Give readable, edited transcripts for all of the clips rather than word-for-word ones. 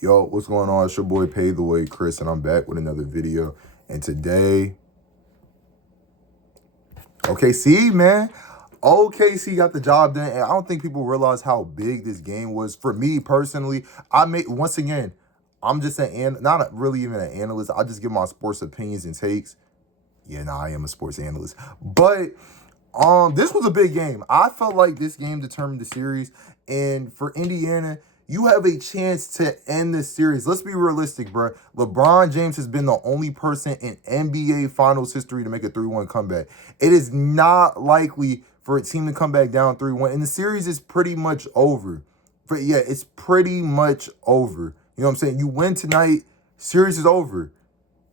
Yo, what's going on? It's your boy Pay the Way, Chris, and I'm back with another video. And today, OKC, man. OKC got the job done, and I don't think people realize how big this game was. For me personally, once again, I'm just not really even an analyst. I just give my sports opinions and takes. Yeah, I am a sports analyst. But this was a big game. I felt like this game determined the series. And for Indiana, you have a chance to end this series. Let's be realistic, bro. LeBron James has been the only person in NBA Finals history to make a 3-1 comeback. It is not likely for a team to come back down 3-1. And the series is pretty much over. But yeah, it's pretty much over. You know what I'm saying? You win tonight, series is over.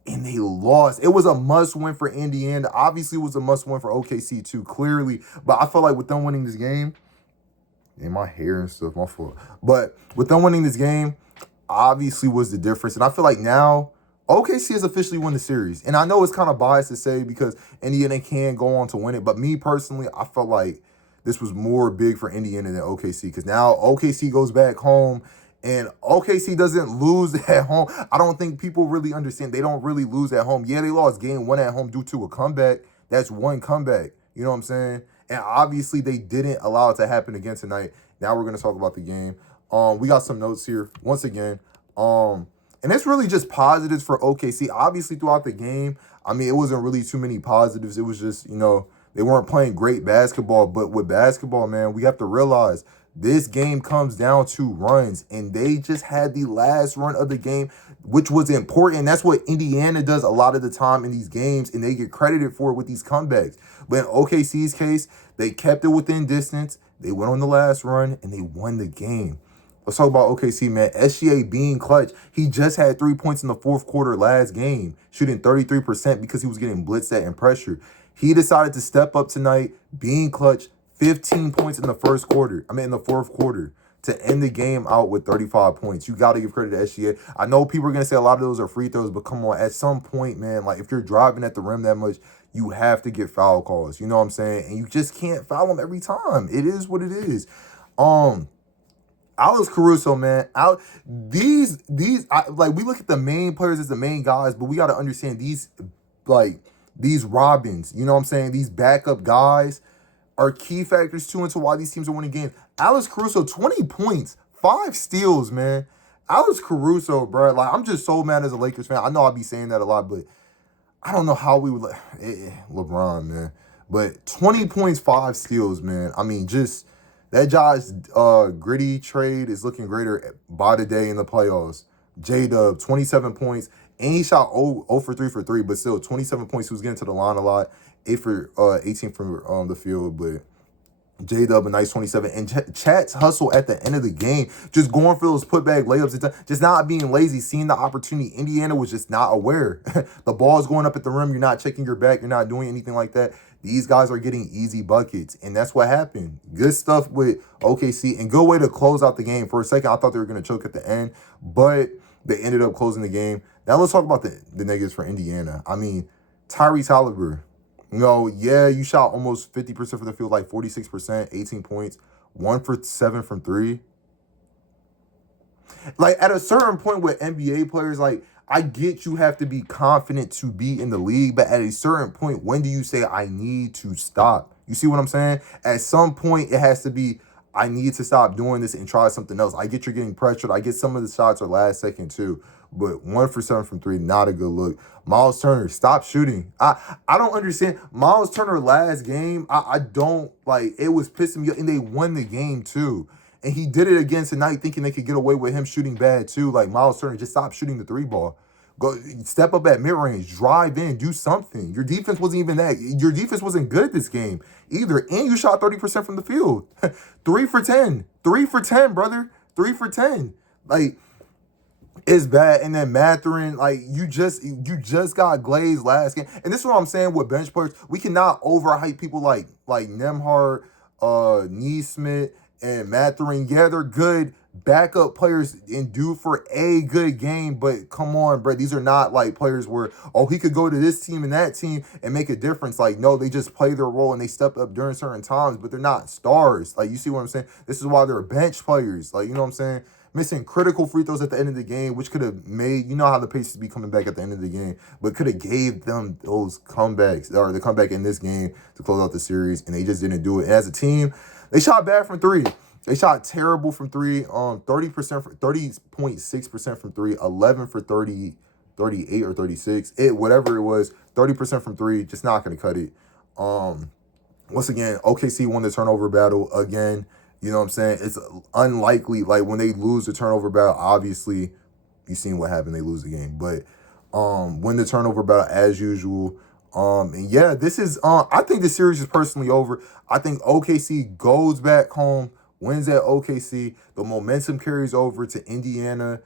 And they lost. It was a must win for Indiana. Obviously, it was a must win for OKC too, clearly. But I felt like with them winning this game, and my hair and stuff, my fault. But with them winning this game, obviously was the difference. And I feel like now OKC has officially won the series. And I know it's kind of biased to say because Indiana can go on to win it. But me personally, I felt like this was more big for Indiana than OKC because now OKC goes back home and OKC doesn't lose at home. I don't think people really understand. They don't really lose at home. Yeah, they lost game one at home due to a comeback. That's one comeback. You know what I'm saying? And obviously they didn't allow it to happen again tonight. Now we're going to talk about the game. We got some notes here once again. And it's really just positives for OKC. Obviously throughout the game, I mean, it wasn't really too many positives. It was just, they weren't playing great basketball. But with basketball, man, we have to realize this game comes down to runs, and they just had the last run of the game, which was important. That's what Indiana does a lot of the time in these games, and they get credited for it with these comebacks. But in OKC's case, they kept it within distance. They went on the last run, and they won the game. Let's talk about OKC, man. SGA being clutch. He just had 3 points in the fourth quarter last game, shooting 33% because he was getting blitzed at and pressured. He decided to step up tonight, being clutch, 15 points in the in the fourth quarter to end the game out with 35 points. You got to give credit to SGA. I know people are going to say a lot of those are free throws, but come on, at some point, man, like if you're driving at the rim that much, you have to get foul calls. You know what I'm saying? And you just can't foul them every time. It is what it is. Alex Caruso, man, we look at the main players as the main guys, but we got to understand these Robins, you know what I'm saying? These backup guys are key factors too into why these teams are winning games. Alex Caruso, 20 points, 5 steals, man. Alex Caruso, bro, like I'm just so mad as a Lakers fan. I know I'll be saying that a lot, but I don't know how we would LeBron, man. But 20 points, 5 steals, man. I mean, just that Josh Gritty trade is looking greater by the day in the playoffs. J-Dub, 27 points. And he shot 0 for 3 for 3, but still 27 points. He was getting to the line a lot. 18 from the field, but J-Dub a nice 27. And Chat's hustle at the end of the game, just going for those putback layups, just not being lazy, seeing the opportunity. Indiana was just not aware. The ball's going up at the rim. You're not checking your back. You're not doing anything like that. These guys are getting easy buckets, and that's what happened. Good stuff with OKC, and good way to close out the game. For a second, I thought they were going to choke at the end, but they ended up closing the game. Now let's talk about the negatives for Indiana. I mean, Tyrese Halliburton. Yeah, you shot almost 50% from the field, like 46%, 18 points, 1 for 7 from 3. Like, at a certain point with NBA players, like, I get you have to be confident to be in the league, but at a certain point, when do you say, I need to stop? You see what I'm saying? At some point, it has to be, I need to stop doing this and try something else. I get you're getting pressured. I get some of the shots are last second, too. But 1 for 7 from 3, not a good look. Miles Turner, stop shooting. I don't understand. Miles Turner last game, I don't, like, it was pissing me off. And they won the game, too. And he did it again tonight thinking they could get away with him shooting bad, too. Like, Miles Turner, just stop shooting the 3-ball. Go step up at mid-range, drive in, do something. Your defense wasn't even that. Your defense wasn't good this game either. And you shot 30% from the field. 3 for 10. 3 for 10, brother. 3 for 10. Like, it's bad. And then Mathurin, like, you just got glazed last game. And this is what I'm saying with bench players. We cannot overhype people like Nembhard, Neesmith, and Mathurin. Yeah, they're good backup players and due for a good game, but come on, bro. These are not like players where, oh, he could go to this team and that team and make a difference. Like, no, they just play their role and they step up during certain times, but they're not stars. Like, you see what I'm saying? This is why they're bench players. Like, you know what I'm saying? missing critical free throws at the end of the game, which could have made, you know how the Pacers be coming back at the end of the game, but could have gave them those comebacks, or the comeback in this game to close out the series, and they just didn't do it. And as a team, they shot bad from three. They shot terrible from three, 30.6% from three, 11 for 30, 38 or 36, whatever it was, 30% from three, just not going to cut it. Once again, OKC won the turnover battle again. You know what I'm saying? It's unlikely, like when they lose the turnover battle, obviously, you've seen what happened, they lose the game. But win the turnover battle as usual. And yeah, this is, I think the series is personally over. I think OKC goes back home, wins at OKC. The momentum carries over to Indiana.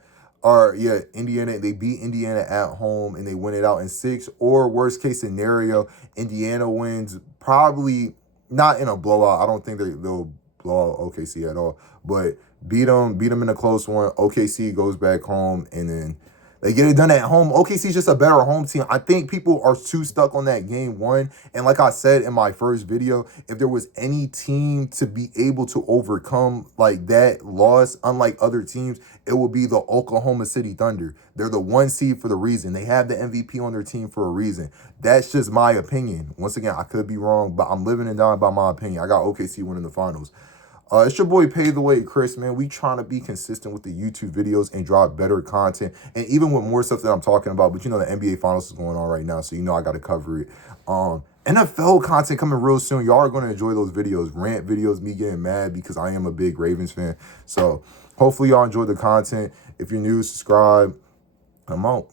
Indiana, they beat Indiana at home and they win it out in 6. Or worst case scenario, Indiana wins, probably not in a blowout. I don't think they'll blow out OKC at all, but beat them in a close one. OKC goes back home and then they get it done at home. OKC's just a better home team. I think people are too stuck on that game one. And like I said in my first video, if there was any team to be able to overcome like that loss, unlike other teams, it would be the Oklahoma City Thunder. They're the 1 seed for the reason. They have the MVP on their team for a reason. That's just my opinion. Once again, I could be wrong, but I'm living and dying by my opinion. I got OKC winning the finals. It's your boy Pay the Way, Chris, man. We trying to be consistent with the YouTube videos and drop better content, and even with more stuff that I'm talking about. But you know the NBA Finals is going on right now, so you know I got to cover it. NFL content coming real soon. Y'all are going to enjoy those videos, rant videos, me getting mad because I am a big Ravens fan. So hopefully y'all enjoy the content. If you're new, subscribe. I'm out.